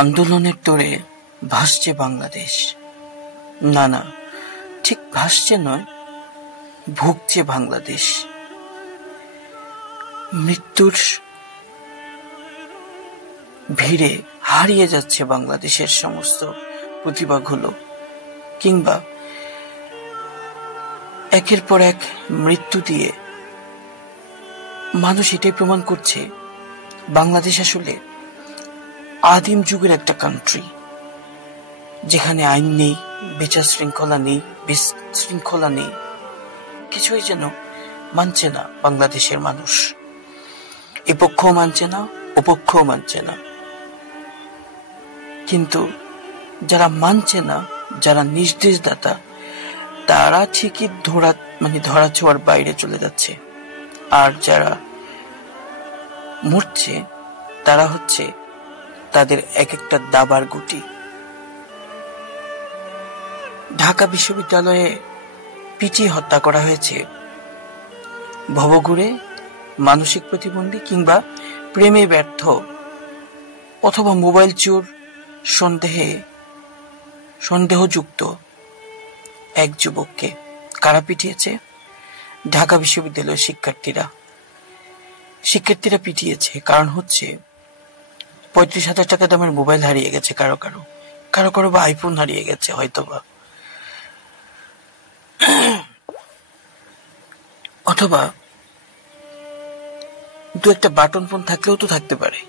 আন্দোলনের তোড়ে ভাসছে বাংলাদেশ। না না, ঠিক ভাসছে নয়, ভুগছে বাংলাদেশ। মৃত্যুর ভিড়ে হারিয়ে যাচ্ছে বাংলাদেশের সমস্ত প্রতিভাগুলো, কিংবা একের পর এক মৃত্যু দিয়ে মানুষ এটাই প্রমাণ করছে বাংলাদেশ আসলে আদিম যুগের একটা কান্ট্রি, যেখানে আইন নেই, বিচার শৃঙ্খলা নেই, বিশৃঙ্খলা নেই, কিছুই যেন মানছে না বাংলাদেশের মানুষ। এ পক্ষও মানছে না, ও পক্ষও মানছে না। কিন্তু যারা মানছে না, যারা নির্দেশদাতা, তারা ঠিকই ধরা ছোঁয়ার বাইরে চলে যাচ্ছে। আর যারা মরছে তারা হচ্ছে তাদের এক একটা দাবার গুটি। ঢাকা বিশ্ববিদ্যালয়ে পিটিয়ে হত্যা করা হয়েছে ভবঘুরে, মানসিক প্রতিবন্ধী কিংবা প্রেমে ব্যর্থ অথবা মোবাইল চোর সন্দেহযুক্ত এক যুবককে। কারা পিটিয়েছে? ঢাকা বিশ্ববিদ্যালয়ের শিক্ষার্থীরা পিটিয়েছে। কারণ হচ্ছে 35,000 টাকা দামের মোবাইল হারিয়ে গেছে কারো কারো বা আইফোন হারিয়ে গেছে হয়তোবা, অথবা দু একটা বাটন ফোন থাকলেও তো থাকতে পারে।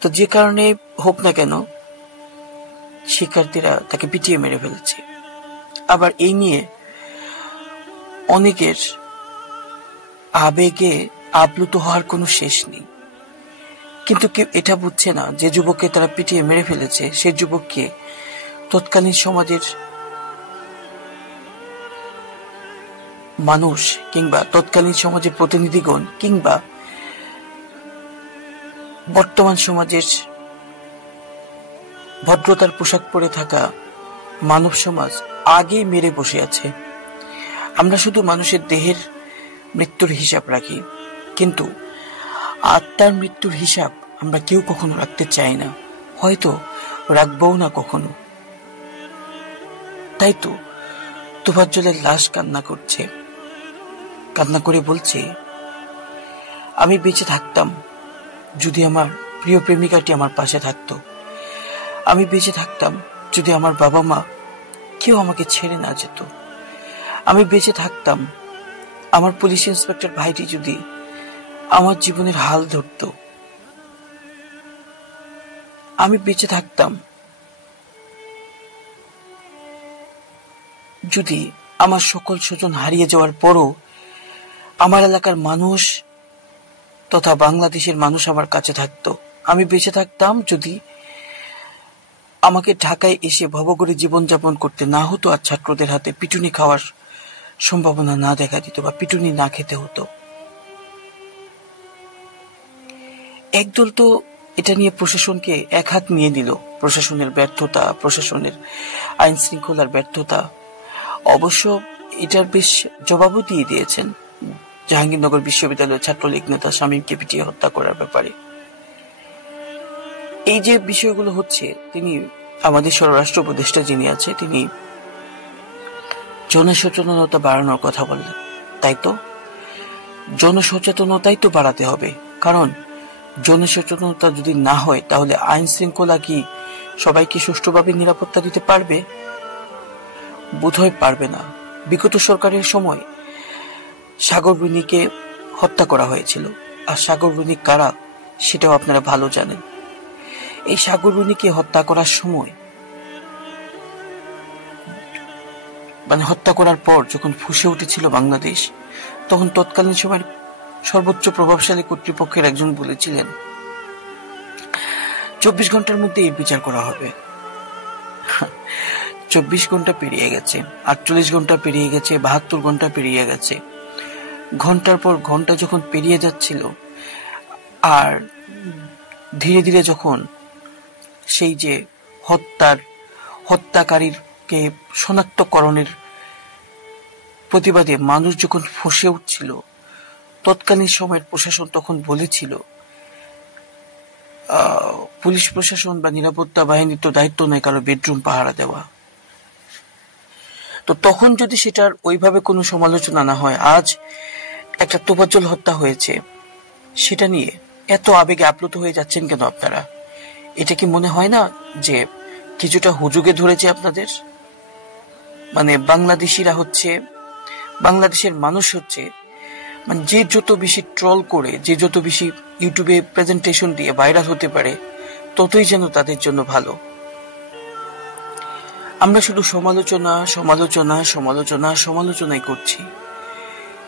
তো যে কারণে হোক না কেন, শিক্ষার্থীরা তাকে পিটিয়ে মেরে ফেলেছে। আবার এই নিয়ে অনেকের আবেগে আপ্লুত হওয়ার কোনো শেষ নেই। কিন্তু কেউ এটা বুঝছে না যে যুবককে তারা পিটিয়ে মেরে ফেলেছে, সে যুবককে তৎকালীন সমাজের মানুষ কিংবা তৎকালীন সমাজের প্রতিনিধিগণ কিংবা বর্তমান সমাজের ভদ্রতার পোশাক পরে থাকা মানব সমাজ আগেই মেরে বসে আছে। আমরা শুধু মানুষের দেহের মৃত্যুর হিসাব রাখি, কিন্তু আত্মার মৃত্যুর হিসাব আমরা কেউ কখনো রাখতে চাই না, হয়তো রাখবও না কখনো। তাই তো তোফাজ্জলের লাশ কান্না করছে, কান্না করে বলছে, আমি বেঁচে থাকতাম যদি আমার প্রিয় প্রেমিকাটি আমার পাশে থাকতো। আমি বেঁচে থাকতাম যদি আমার বাবা মা কেউ আমাকে ছেড়ে না যেত। আমি বেঁচে থাকতাম আমার পুলিশ ইন্সপেক্টর ভাইটি যদি আমার জীবনের হাল ধরত। আমি বেঁচে থাকতাম যদি আমার সকল স্বজন হারিয়ে যাওয়ার পরও আমার এলাকার মানুষ তথা বাংলাদেশের মানুষ আমার কাছে থাকতো। আমি বেঁচে থাকতাম যদি আমাকে ঢাকায় এসে ভবঘুরে জীবনযাপন করতে না হতো, আর ছাত্রদের হাতে পিটুনি খাওয়ার সম্ভাবনা না দেখা দিত বা পিটুনি না খেতে হতো। একদল তো এটা নিয়ে প্রশাসনকে এক হাত নিয়ে দিল, প্রশাসনের ব্যর্থতা, প্রশাসনের আইন শৃঙ্খলার ব্যর্থতা। অবশ্য এটার বেশ জবাবও দিয়ে দিয়েছেন জাহাঙ্গীরনগর বিশ্ববিদ্যালয়ের ছাত্রলীগ নেতা শামীমকে পিটিয়ে হত্যা করার ব্যাপারে। এই যে বিষয়গুলো হচ্ছে, তিনি আমাদের স্বরাষ্ট্র উপদেষ্টা যিনি আছে, তিনি জনসচেতনতা বাড়ানোর কথা বললেন। তাই তো জনসচেতনতাই তো বাড়াতে হবে, কারণ জনসচেতনতা যদি না হয় তাহলে আইন শৃঙ্খলা কি সবাইকে সুষ্ঠুভাবে নিরাপত্তা দিতে পারবে? বোধহয় পারবে না। বিগত সরকারের সময় সাগর রুনিকে হত্যা করা হয়েছিল, আর সাগর রুনি কারা সেটাও আপনারা ভালো জানেন। এই সাগর রুনিকে হত্যা করার সময়, হত্যা করার পর যখন ফুঁসে উঠেছিল বাংলাদেশ, তখন তৎকালীন সময়ের সর্বোচ্চ প্রভাবশালী কর্তৃপক্ষের একজন বলেছিলেন 24 ঘন্টার মধ্যে এর বিচার করা হবে। 24 ঘন্টা পেরিয়ে গেছে, 48 ঘন্টা পেরিয়ে গেছে, 72 ঘন্টা পেরিয়ে গেছে। ঘন্টার পর ঘন্টা যখন পেরিয়ে যাচ্ছিল, আর ধীরে ধীরে যখন সেই যে হত্যাকারীকে শনাক্তকরণের প্রতিবাদে মানুষ যখন ফুঁসে উঠছিল, তৎকালীন সময়ের প্রশাসন তখন বলেছিল পুলিশ প্রশাসন বা নিরাপত্তা বাহিনীর তো দায়িত্ব নেই কারো বেডরুম পাহারা দেওয়া। তো তখন যদি সেটার ওইভাবে কোনো সমালোচনা না হয়, আজ একটা তোফাজ্জল হত্যা হয়েছে, সেটা নিয়ে এত আবেগে আপ্লুত হয়ে যাচ্ছেন কেন আপনারা? এটা কি মনে হয় না যে কিছুটা হুজুগে ধরেছে আপনাদের? মানে বাংলাদেশিরা হচ্ছে, বাংলাদেশের মানুষ হচ্ছে, মানে যে যত বেশি ট্রল করে, যে যত বেশি ইউটিউবে প্রেজেন্টেশন দিয়ে ভাইরাল হতে পারে, ততই যেন তাদের জন্য ভালো। আমরা শুধু সমালোচনা সমালোচনা সমালোচনা সমালোচনাই করছি,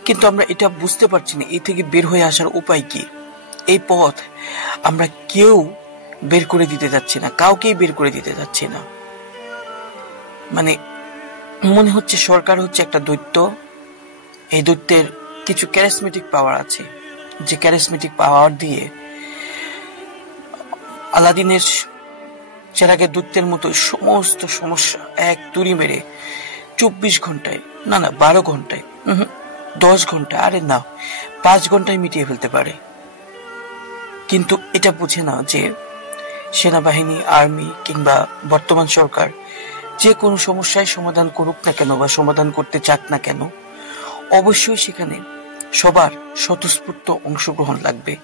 কিন্তু আমরা এটা বুঝতে পারছি না এই থেকে বের হয়ে আসার উপায় কি। এই পথ আমরা কেউ বের করে দিতে যাচ্ছি না, কাউকেই বের করে দিতে যাচ্ছি না। মানে মনে হচ্ছে সরকার হচ্ছে একটা দৈত্য, এই দৈত্যের কিছু ক্যারিসমেটিক পাওয়ার আছে, যে ক্যারিসমেটিক পাওয়ার দিয়ে আলাদিনের চেরাগের দৈত্যের মতো সমস্ত সমস্যা এক তুড়ি মেরে 24 ঘন্টায়, না 12 ঘন্টায়, 10 ঘন্টা, আরে না 5 ঘন্টায় মিটিয়ে ফেলতে পারে। কিন্তু এটা বুঝে না যে সেনাবাহিনী, আর্মি কিংবা বর্তমান সরকার যে কোনো সমস্যায় সমাধান করুক না কেন বা সমাধান করতে চাক না কেন, অবশ্যই সেখানে সবার স্বতঃস্ফূর্ত অংশগ্রহণ লাগবে।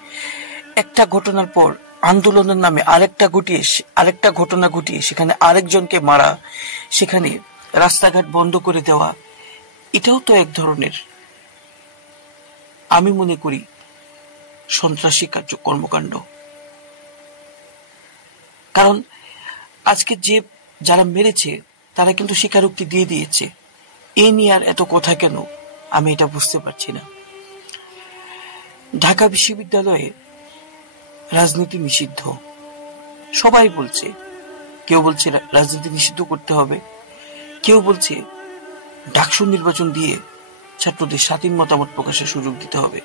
একটা ঘটনার পর আন্দোলনের নামে আরেকটা ঘটনা ঘটিয়ে সেখানে আরেকজনকে মারা, সেখানে রাস্তাঘাট বন্ধ করে দেওয়া, এটাও তো এক ধরনের, আমি মনে করি, সন্ত্রাসী কর্মকাণ্ড। কারণ আজকে যারা মেরেছে তারা কিন্তু স্বীকারোক্তি দিয়ে দিয়েছে। এই নিয়ে আর এত কথা কেন, আমি এটা বুঝতে পারছি না। ঢাকা বিশ্ববিদ্যালয়ে রাজনীতি নিষিদ্ধ সবাই বলছে, কেউ বলছে রাজনীতি নিষিদ্ধ করতে হবে, কেউ বলছে ডাকসু নির্বাচন দিয়ে ছাত্রদের স্বাধীন মতামত প্রকাশের সুযোগ দিতে হবে।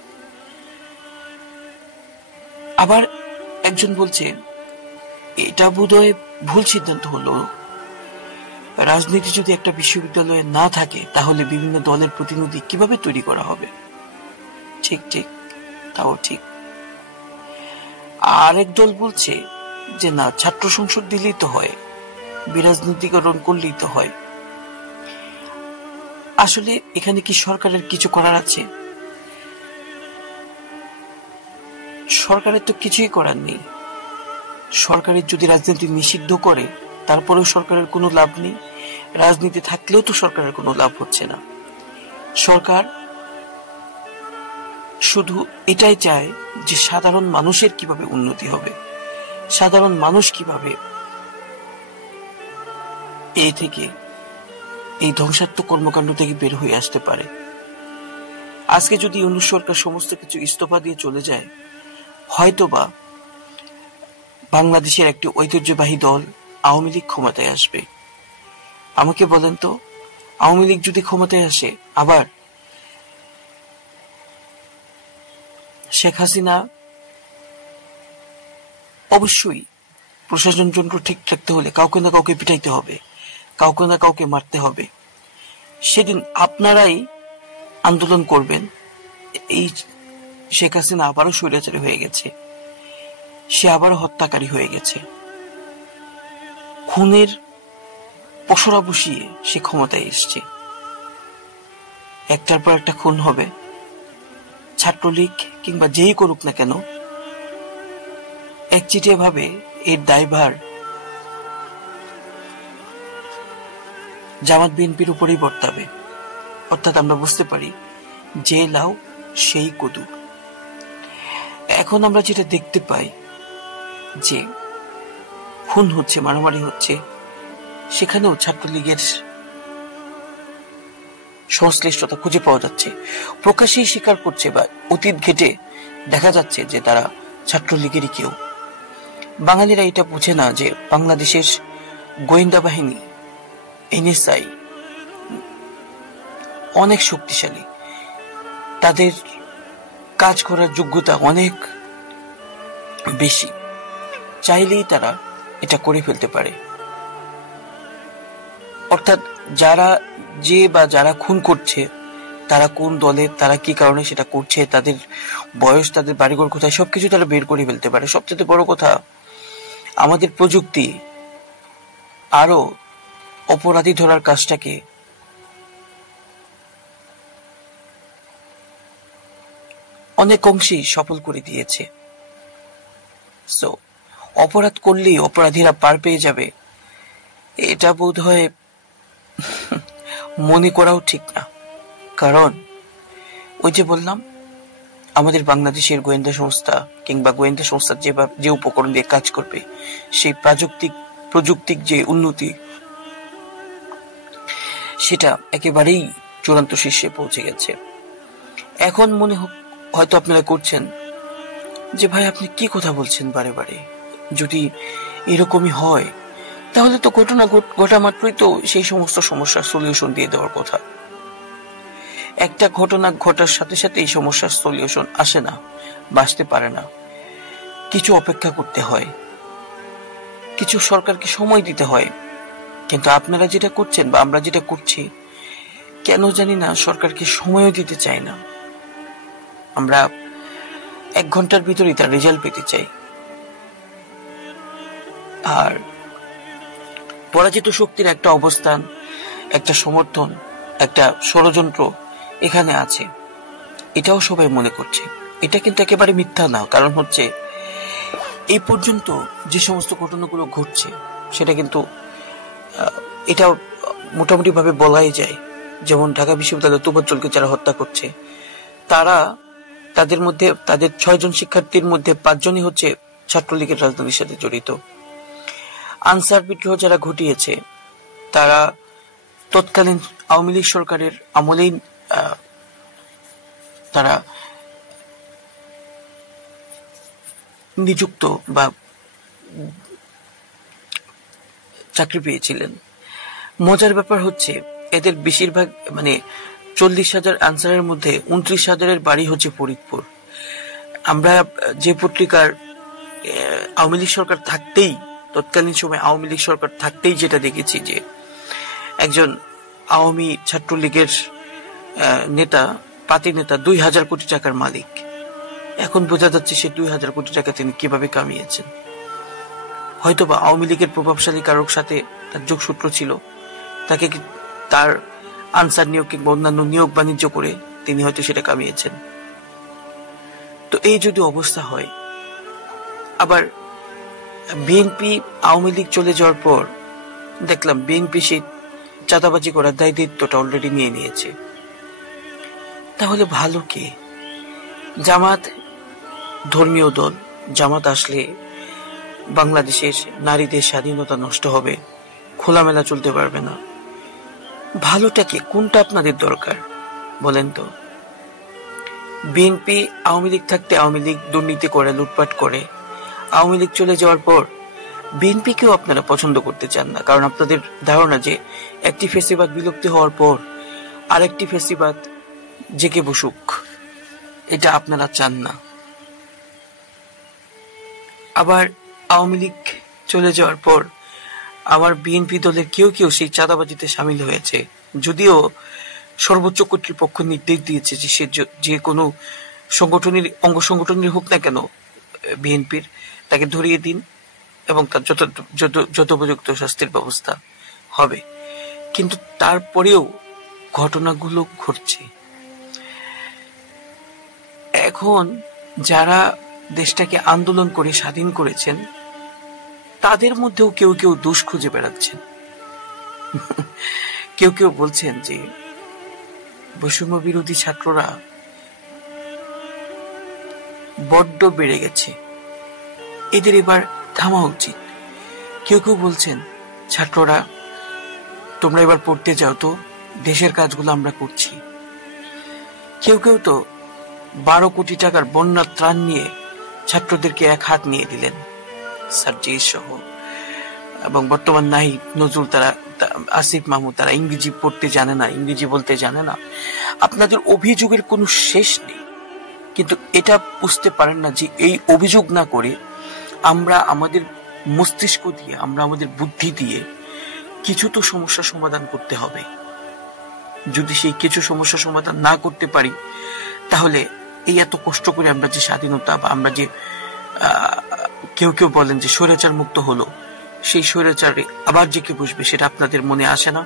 আবার একজন বলছে এটা বোধহয় ভুল সিদ্ধান্ত হলো, রাজনীতি যদি একটা বিশ্ববিদ্যালয়ে না থাকে তাহলে বিভিন্ন দলের প্রতিনিধি কিভাবে তৈরি করা হবে। ঠিক ঠিক, তাও ঠিক। আরেক দল বলছে যে না, ছাত্র সংসদ দিলেই তো হয়, বিরাজনীতিকরণ করলেই তো হয়। আসলে এখানে কি সরকারের কিছু করার আছে? সরকারের তো কিছুই করার নেই। সরকারের যদি রাজনীতি নিষিদ্ধ করে তারপরেও সরকারের কোনো লাভ নেই, রাজনীতি থাকলেও তো সরকারের কোনো লাভ হচ্ছে না। সরকার শুধু এটাই চায় যে সাধারণ মানুষের কিভাবে উন্নতি হবে, সাধারণ মানুষ কিভাবে এই ধ্বংসাত্মক কর্মকাণ্ড থেকে বের হয়ে আসতে পারে। আজকে যদি ইউনূস সরকার সমস্ত কিছু ইস্তফা দিয়ে চলে যায়, হয়তোবা বাংলাদেশের একটি ঐতিহ্যবাহী দল আওয়ামী লীগ ক্ষমতায় আসবে। আমাকে বলেন তো, আওয়ামী লীগ যদি ক্ষমতায় আসে, আবার শেখ হাসিনা, অবশ্যই প্রশাসন যন্ত্র ঠিক রাখতে হলে কাউকে না কাউকে পিটাইতে হবে, কাউকে না কাউকে মারতে হবে। সেদিন আপনারাই আন্দোলন করবেন এই শেখ হাসিনা আবারও স্বৈরাচারী হয়ে গেছে, সে আবারও হত্যাকারী হয়ে গেছে, খুনের পসরা বসিয়ে সে ক্ষমতায় এসছে। একটার পর একটা খুন হবে, ছাত্রলীগ কিংবা যেই করুক না কেন একচিটিয়া ভাবে এর দায়ভার জামাত বিএনপির উপরেই বর্তাবে। অর্থাৎ আমরা বুঝতে পারি যে লাউ সেই কদু। এখন আমরা যেটা দেখতে পাই যে খুন হচ্ছে, মারামারি হচ্ছে, সেখানেও ছাত্রলীগের সংশ্লিষ্টতা খুঁজে পাওয়া যাচ্ছে, প্রকাশ্যেই স্বীকার করছে বা অতীত ঘেটে দেখা যাচ্ছে যে তারা ছাত্রলীগেরই কেউ। বাঙালিরা এটা বুঝে না যে বাংলাদেশের গোয়েন্দা বাহিনী এনএসআই অনেক শক্তিশালী, তাদের কাজ করার যোগ্যতা অনেক বেশি, চাইলেই তারা এটা করে ফেলতে পারে। অর্থাৎ যারা খুন করছে তারা কোন দলের, তারা কি কারণে সেটা করছে, তাদের বয়স, তাদের বাড়িঘর কোথায়, সবকিছু তারা বের করে ফেলতে পারে। সবচেয়ে বড় কথা, আমাদের প্রযুক্তি আরো অপরাধী ধরার কাজটাকে অনেক অংশেই সফল করে দিয়েছে। সো অপরাধ করলেই অপরাধীরা পার পেয়ে যাবে, এটা বোধ হয় মনে করাও ঠিক না। কারণ ওই যে বললাম, আমাদের বাংলাদেশের গোয়েন্দা সংস্থা কিংবা গোয়েন্দা সংস্থার যে উপকরণ দিয়ে কাজ করবে, সেই প্রযুক্তিক যে উন্নতি, সেটা একেবারেই চূড়ান্ত শীর্ষে পৌঁছে গেছে। এখন মনে হয়তো আপনারা করছেন যে ভাই আপনি কি কথা বলছেন বারে বারে, যদি এরকমই হয় তাহলে তো ঘটনা ঘটা মাত্রই তো সেই সমস্ত সমস্যার সলিউশন দিয়ে দেওয়ার কথা। একটা ঘটনা ঘটার সাথে সাথে এই সমস্যার সলিউশন আসে না, বাঁচতে পারে না। কিছু অপেক্ষা করতে হয়, কিছু সরকারকে সময় দিতে হয়। কিন্তু আপনারা যেটা করছেন বা আমরা যেটা করছি, কেন জানি না সরকারকে সময়ও দিতে চাই না। আমরা 1 ঘন্টার ভিতরেই তার রেজাল্ট পেতে চাই। আর পরাজিত শক্তির একটা অবস্থান, একটা সমর্থন, একটা ষড়যন্ত্র এখানে আছে, এটাও সবাই মনে করছে। এটা কিন্তু একেবারে মিথ্যা না। কারণ হচ্ছে এই পর্যন্ত যে সমস্ত ঘটনাগুলো ঘটছে, সেটা কিন্তু এটা মোটামুটি ভাবে বলাই যায়। যেমন ঢাকা বিশ্ববিদ্যালয় তোফাজ্জলকে যারা হত্যা করছে, তাদের মধ্যে, তাদের 6 জন শিক্ষার্থীর মধ্যে 5 জনই হচ্ছে ছাত্রলীগের রাজনীতির সাথে জড়িত। আনসার বিদ্রোহ যারা ঘটিয়েছে, তারা তৎকালীন আওয়ামী লীগ সরকারের আমলেই তারা নিযুক্ত বা চাকরি পেয়েছিলেন। মজার ব্যাপার হচ্ছে এদের বেশিরভাগ 40,000 আনসারের মধ্যে 29,000-এর বাড়ি হচ্ছে ফরিদপুর। আমরা যে পত্রিকার আওয়ামী লীগ সরকার থাকতেই, তৎকালীন সময় আওয়ামী লীগ সরকার থাকতেই যেটা দেখেছি যে একজন আওয়ামী ছাত্রলীগের নেতা, পাতি নেতা 2,000 কোটি টাকার মালিক। এখন বোঝা যাচ্ছে সে 2,000 কোটি টাকা তিনি কিভাবে কামিয়েছেন। হয়তোবা আওয়ামী লীগের প্রভাবশালী কারোর সাথে তার যোগসূত্র ছিল, তাকে তার আনসার নিয়োগ কিংবা অন্যান্য নিয়োগ বাণিজ্য করে তিনি হয়তো সেটা কামিয়েছেন। তো এই যদি অবস্থা হয়, আবার বিএনপি আওয়ামী লীগ চলে যাওয়ার পর দেখলাম বিএনপি সেই চাঁদাবাজি করার দায়িত্বটা অলরেডি নিয়ে নিয়েছে। তাহলে ভালো কে? জামাত ধর্মীয় দল, জামাত আসলে বাংলাদেশের নারীদের স্বাধীনতা নষ্ট হবে, খোলামেলা চলতে পারবে না। ভালোটা কি? কোনটা আপনাদের দরকার বলেন তো? বিএনপি আওয়ামী লীগ থাকতে আওয়ামী লীগ দুর্নীতি করে, লুটপাট করে। আওয়ামী লীগ চলে যাওয়ার পর বিএনপিকেও আপনারা পছন্দ করতে চান না, কারণ আপনাদের ধারণা যে একটি ফ্যাসিবাদ বিলুপ্তি হওয়ার পর আরেকটি ফ্যাসিবাদ জেগে বসুক, এটা আপনারা চান না। আবার আওয়ামী লীগ চলে যাওয়ার পর আমার বিএনপি দলের কেউ কেউ সেই চাঁদাবাজিতে সামিল হয়েছে, যদিও সর্বোচ্চ কর্তৃপক্ষ নির্দেশ দিয়েছে যে সে যে কোনো সংগঠনের অঙ্গ সংগঠনের হোক না কেন, বিএনপির, তাকে ধরিয়ে দিন এবং তার যথোপযুক্ত শাস্তির ব্যবস্থা হবে। কিন্তু তারপরেও ঘটনাগুলো ঘটছে। এখন যারা দেশটাকে আন্দোলন করে স্বাধীন করেছেন, তাদের মধ্যেও কেউ কেউ দোষ খুঁজে বেড়াচ্ছেন। কেউ কেউ বলছেন যে বৈষম্য বিরোধী ছাত্ররা বড্ড বেড়ে গেছে, এদের এবার থামা উচিত। কেউ কেউ বলছেন ছাত্ররা তোমরা এবার পড়তে যাও তো, দেশের কাজগুলো আমরা করছি। কেউ কেউ তো 12 কোটি টাকার বন্যার ত্রাণ নিয়ে ছাত্রদেরকে এক হাত নিয়ে দিলেন, সার্জিস সহ। এবং বর্তমান নাহিদ, নজরুল, তারা, আসিফ মাহমুদ, তারা ইংরেজি পড়তে জানে না, ইংরেজি বলতে জানে না। আপনাদের অভিযোগের কোনো শেষ নেই, কিন্তু এটা বুঝতে পারেন না যে এই অভিযোগ না করে আমরা আমাদের মস্তিষ্ক দিয়ে, আমরা আমাদের বুদ্ধি দিয়ে কিছু তো সমস্যা সমাধান করতে হবে। যদি সেই কিছু সমস্যা সমাধান না করতে পারি, তাহলে এই এত কষ্ট করে আমরা যে স্বাধীনতা বা আমরা যে কেউ কেউ বলেন যে স্বৈরাচার মুক্ত হলো, সেই স্বৈরাচারে আবার যে কে বসবে সেটা আপনাদের মনে আসে না,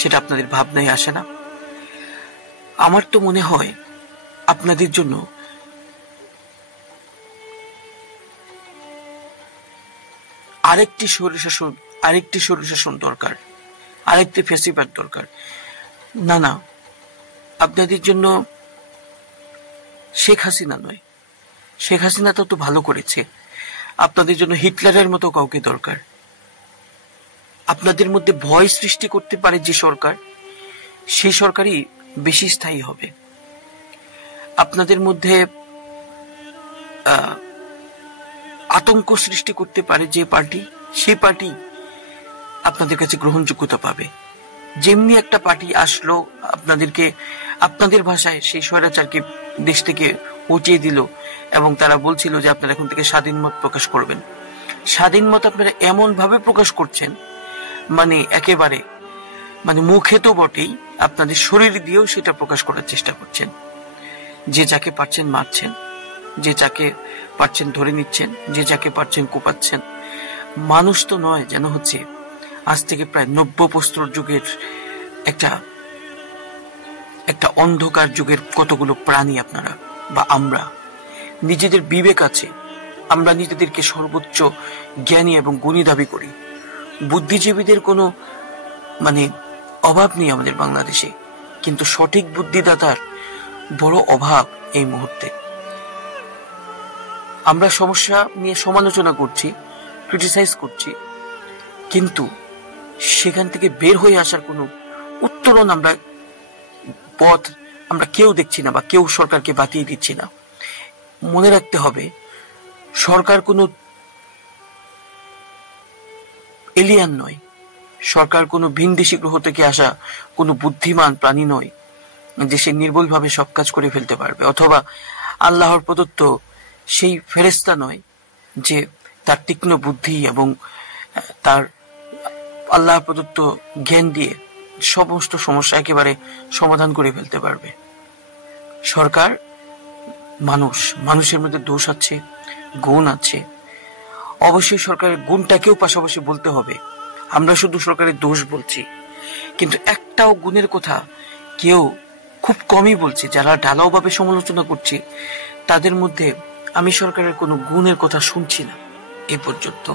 সেটা আপনাদের ভাবনায় আসে না। আমার তো মনে হয় আপনাদের জন্য আরেকটি স্বৈরশাসন দরকার, আরেকটি ফ্যাসিবাদ দরকার। না, আপনাদের জন্য শেখ হাসিনা নয়, শেখ হাসিনা তো ভালো করেছে, আপনাদের জন্য হিটলারের মতো কাউকে দরকার। আপনাদের মধ্যে ভয় সৃষ্টি করতে পারে যে সরকার, সেই সরকারই বেশি স্থায়ী হবে। আপনাদের মধ্যে আতঙ্ক সৃষ্টি করতে পারে যে পার্টি, সেই পার্টি আপনাদের কাছে গ্রহণযোগ্যতা পাবে। যেমনি একটা পার্টি আসলো আপনাদেরকে, আপনাদের ভাষায় সেই স্বৈরাচারকে দেশ থেকে উঠিয়ে দিল এবং তারা বলছিল যে আপনারা এখন থেকে স্বাধীন মত প্রকাশ করবেন। স্বাধীন মত আপনারা এমন ভাবে প্রকাশ করছেন, মানে একেবারে মুখে তো বটেই, আপনাদের শরীর দিয়েও সেটা প্রকাশ করার চেষ্টা করছেন। যে যাকে পারছেন মারছেন, যে যাকে পারছেন ধরে নিচ্ছেন, যে যাকে পারছেন কোপাচ্ছেন। মানুষ তো নয়, যেন হচ্ছে আজ থেকে প্রায় 90 যুগের একটা অন্ধকার যুগের কতগুলো প্রাণী আপনারা বা আমরা। নিজেদের বিবেক আছে, আমরা নিজেদেরকে সর্বোচ্চ জ্ঞানী এবং গুণী দাবি করি। বুদ্ধিজীবীদের কোনো অভাব নেই আমাদের বাংলাদেশে, কিন্তু সঠিক বুদ্ধিদাতার বড় অভাব এই মুহূর্তে। আমরা সমস্যা নিয়ে সমালোচনা করছি, ক্রিটিসাইজ করছি, কিন্তু সেখান থেকে বের হয়ে আসার কোনো উত্তরণ পথ আমরা কেউ দেখছি না বা কেউ সরকারকে বাতিয়ে দিচ্ছি না। মনে রাখতে হবে, সরকার কোনো এলিয়ান নয়, সরকার কোনো ভিনদেশী গ্রহ থেকে আসা কোনো বুদ্ধিমান প্রাণী নয় যে সে নির্ভুলভাবে সব কাজ করে ফেলতে পারবে, অথবা আল্লাহর প্রদত্ত সেই ফেরেশতা নয় যে তার তীক্ষ্ণ বুদ্ধি এবং তার আল্লাহর প্রদত্ত জ্ঞান দিয়ে সমস্ত সমস্যা একেবারে সমাধান করে ফেলতে পারবে। সরকার মানুষের মধ্যে দোষ আছে, গুণ আছে। অবশ্যই সরকারের গুণটাকেও পাশাপাশি বলতে হবে। আমরা শুধু সরকারের দোষ বলছি, কিন্তু একটাও গুণের কথা কেউ খুব কমই বলছে। যারা ঢালাও ভাবে সমালোচনা করছে তাদের মধ্যে আমি সরকারের কোনো গুণের কথা শুনছি না এ পর্যন্ত।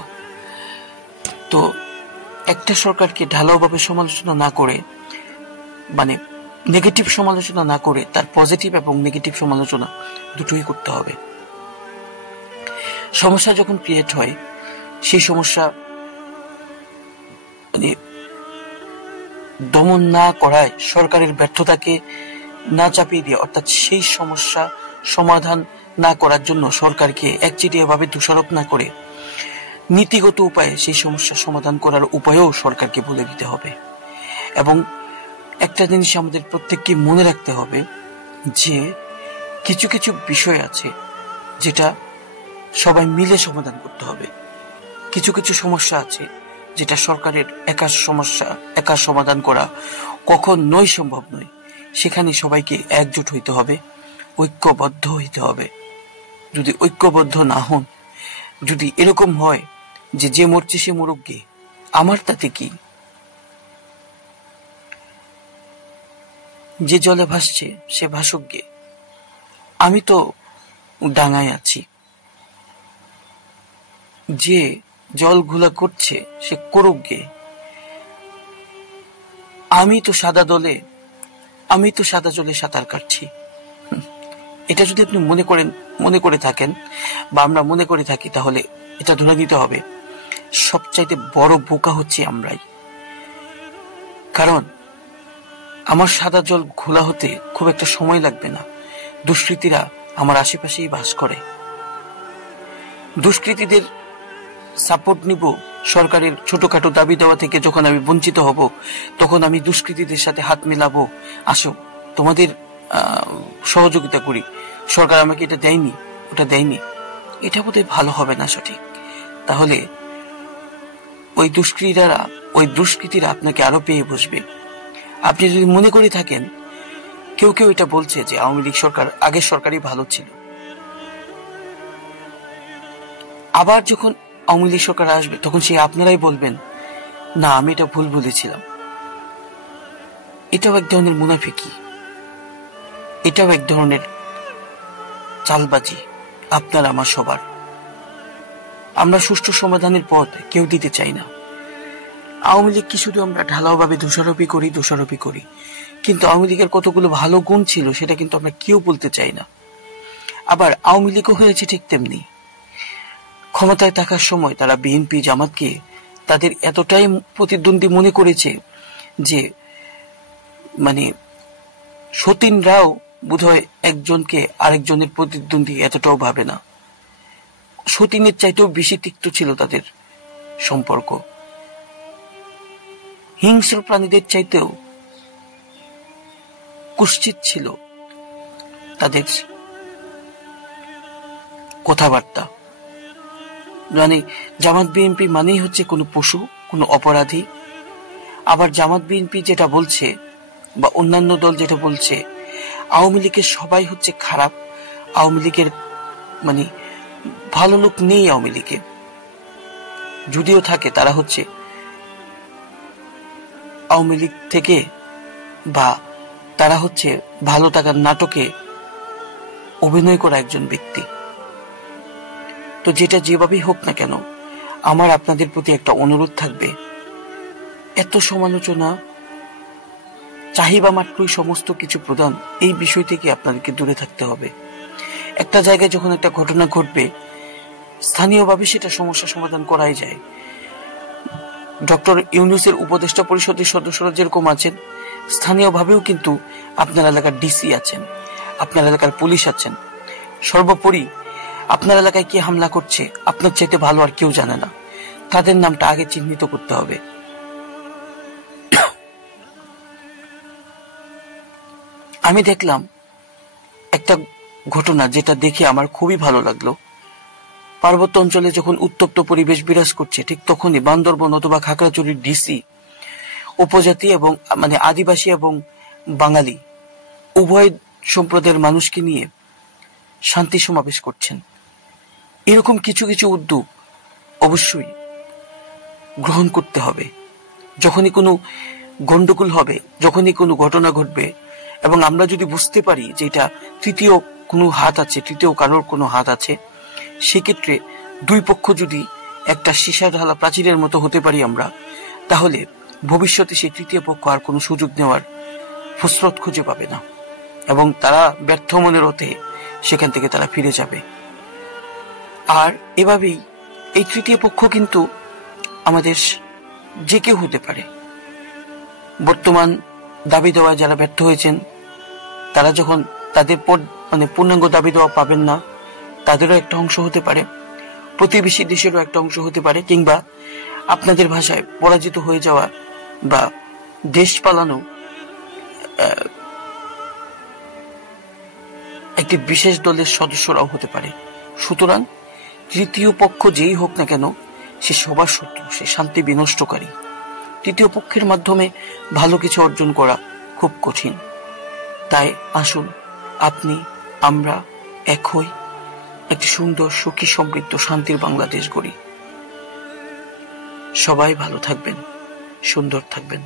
তো একটা সরকারকে ঢালাও ভাবে সমালোচনা না করে, নেগেটিভ সমালোচনা না করে, তার পজিটিভ এবং নেগেটিভ সমালোচনা দুটোই করতে হবে। সমস্যা যখন ক্রিয়েট হয়, সেই সমস্যা দমন না করায়, সরকারের ব্যর্থতাকে না চাপিয়ে দিয়ে, অর্থাৎ সেই সমস্যা সমাধান না করার জন্য সরকারকে একচেটিয়া ভাবে দোষারোপ না করে নীতিগত উপায়ে সেই সমস্যা সমাধান করার উপায়ও সরকারকে বলে দিতে হবে। এবং একটা জিনিস আমাদের প্রত্যেককে মনে রাখতে হবে যে কিছু কিছু বিষয় আছে যেটা সবাই মিলে সমাধান করতে হবে। কিছু কিছু সমস্যা আছে যেটা সরকারের একা সমাধান করা কখনোই সম্ভব নয়। সেখানে সবাইকে একজোট হইতে হবে, ঐক্যবদ্ধ হইতে হবে। যদি ঐক্যবদ্ধ না হন, যদি এরকম হয় যে মরছে সে মরুক গে, আমার তাতে কি, যে জলে ভাসছে সে ভাসুক গে, আমি তো ডাঙায় আছি, যে জল ঘোলা করছে সে করুক গে, আমি তো সাদা জলে সাঁতার কাটছি। এটা যদি আপনি মনে করে থাকেন বা আমরা মনে করে থাকি, তাহলে এটা ধরে নিতে হবে সবচাইতে বড় বোকা হচ্ছে আমরাই। কারণ আমার সাদা জল ঘোলা হতে খুব একটা সময় লাগবে না। দুষ্কৃতীরা আমার আশেপাশেই বাস করে। দুষ্কৃতীদের সাপোর্ট নিব সরকারের ছোটখাটো দাবি দেওয়া থেকে। যখন আমি বঞ্চিত হব, তখন আমি দুষ্কৃতীদের সাথে হাত মেলাবো, আসো তোমাদের সহযোগিতা করি, সরকার আমাকে এটা দেয়নি, ওটা দেয়নি। এটা বোধহয় ভালো হবে না, সঠিক। তাহলে ওই দুষ্কৃতীরা আপনাকে আরো পেয়ে বসবে। আপনি যদি মনে করে থাকেন, কেউ এটা বলছে যে আওয়ামী লীগ সরকার, আগের সরকারই ভালো ছিল, আবার যখন আওয়ামী লীগ সরকার আসবে তখন সে আপনারাই বলবেন না আমি এটা ভুল বলেছিলাম। এটাও এক ধরনের মুনাফিকি, এটাও এক ধরনের চালবাজি আপনার আমার সবার। আমরা সুষ্ঠু সমাধানের পথ কেউ দিতে চাই না। আওয়ামী লীগ কি শুধু আমরা ঢালাওভাবে দোষারোপি করি, কিন্তু আওয়ামী লীগের কতগুলো ভালো গুণ ছিল সেটা কিন্তু আমরা কেউ বলতে চাই না। আবার আওয়ামী লীগও হয়েছে ঠিক তেমনি। ক্ষমতায় থাকার সময় তারা বিএনপি জামাতকে তাদের এতটাই প্রতিদ্বন্দ্বী মনে করেছে যে মানে সতীনরাও বোধহয় একজনকে আরেকজনের প্রতিদ্বন্দ্বী এতটাও ভাবে না। সতীনের চাইতেও বেশি তিক্ত ছিল তাদের সম্পর্ক। হিংস্র প্রাণীদের চাইতেও কুৎসিত ছিল তাদের কথাবার্তা। মানে জামাত বিএনপি মানেই হচ্ছে কোনো পশু, কোনো অপরাধী। আবার জামাত বিএনপি যেটা বলছে বা অন্যান্য দল যেটা বলছে আওয়ামী লীগের সবাই হচ্ছে খারাপ, আওয়ামী লীগের মানে ভালো লোক নেই আওয়ামী লীগে, যদিও থাকে তারা হচ্ছে আওয়ামী লীগ থেকে বা তারা হচ্ছে ভালো থাকার নাটকে অভিনয় করা একজন ব্যক্তি। তো যেটা যেভাবেই হোক না কেন, আমার আপনাদের প্রতি একটা অনুরোধ থাকবে, এত সমালোচনা চাহিবা মাত্রই সমস্ত কিছু প্রদান, এই বিষয় থেকে আপনাদেরকে দূরে থাকতে হবে। একটা জায়গায় যখন একটা ঘটনা ঘটবে স্থানীয়ভাবে সেটা সমস্যা সমাধান করাই যায়। ডক্টর ইউনূসের উপদেষ্টা পরিষদের সদস্যরা যেরকম আছেন, স্থানীয়ভাবেও কিন্তু আপনার এলাকার ডিসি আছেন, আপনার এলাকার পুলিশ আছেন। সর্বোপরি আপনার এলাকায় কে হামলা করছে আপনার চাইতে ভালো আর কেউ জানে না। তাদের নামটা আগে চিহ্নিত করতে হবে। আমি দেখলাম একটা ঘটনা যেটা দেখে আমার খুবই ভালো লাগলো। পার্বত্য অঞ্চলে যখন উত্তপ্ত পরিবেশ বিরাজ করছে ঠিক তখনই বান্দরবন অথবা খাগড়াছড়ির ডিসি উপজাতি এবং মানে আদিবাসী এবং বাঙালি উভয় সম্প্রদায়ের মানুষকে নিয়ে শান্তি সমাবেশ করছেন। এরকম কিছু কিছু উদ্যোগ অবশ্যই গ্রহণ করতে হবে। যখনই কোনো গন্ডগোল হবে, যখনই কোনো ঘটনা ঘটবে এবং আমরা যদি বুঝতে পারি যে এটা তৃতীয় কোনো হাত আছে, তৃতীয় কারোর কোনো হাত আছে, সেক্ষেত্রে দুই পক্ষ যদি একটা সীসা ঢালা প্রাচীরের মতো হতে পারি আমরা, তাহলে ভবিষ্যতে সেই তৃতীয় পক্ষ আর কোনো সুযোগ নেওয়ার ফুসরত খুঁজে পাবে না এবং তারা ব্যর্থ মনের হতে সেখান থেকে তারা ফিরে যাবে। আর এভাবেই এই তৃতীয় পক্ষ কিন্তু আমাদের যে কেউ হতে পারে। বর্তমান দাবি দেওয়ায় যারা ব্যর্থ হয়েছেন তারা যখন তাদের মানে পূর্ণাঙ্গ দাবি দেওয়া পাবেন না, তাদেরও একটা অংশ হতে পারে, প্রতিবেশী দেশেরও একটা অংশ হতে পারে, কিংবা আপনাদের ভাষায় পরাজিত হয়ে যাওয়া বা দেশ পালানো একটি বিশেষ দলের সদস্যরাও হতে পারে। সুতরাং তৃতীয় পক্ষ যেই হোক না কেন সে সবার শত্রু, সে শান্তি বিনষ্টকারী। তৃতীয় পক্ষের মাধ্যমে ভালো কিছু অর্জন করা খুব কঠিন। তাই আসুন আপনি আমরা এক হই, একটি সুন্দর সুখী সমৃদ্ধ শান্তির বাংলাদেশ গড়ি। সবাই ভালো থাকবেন, সুন্দর থাকবেন।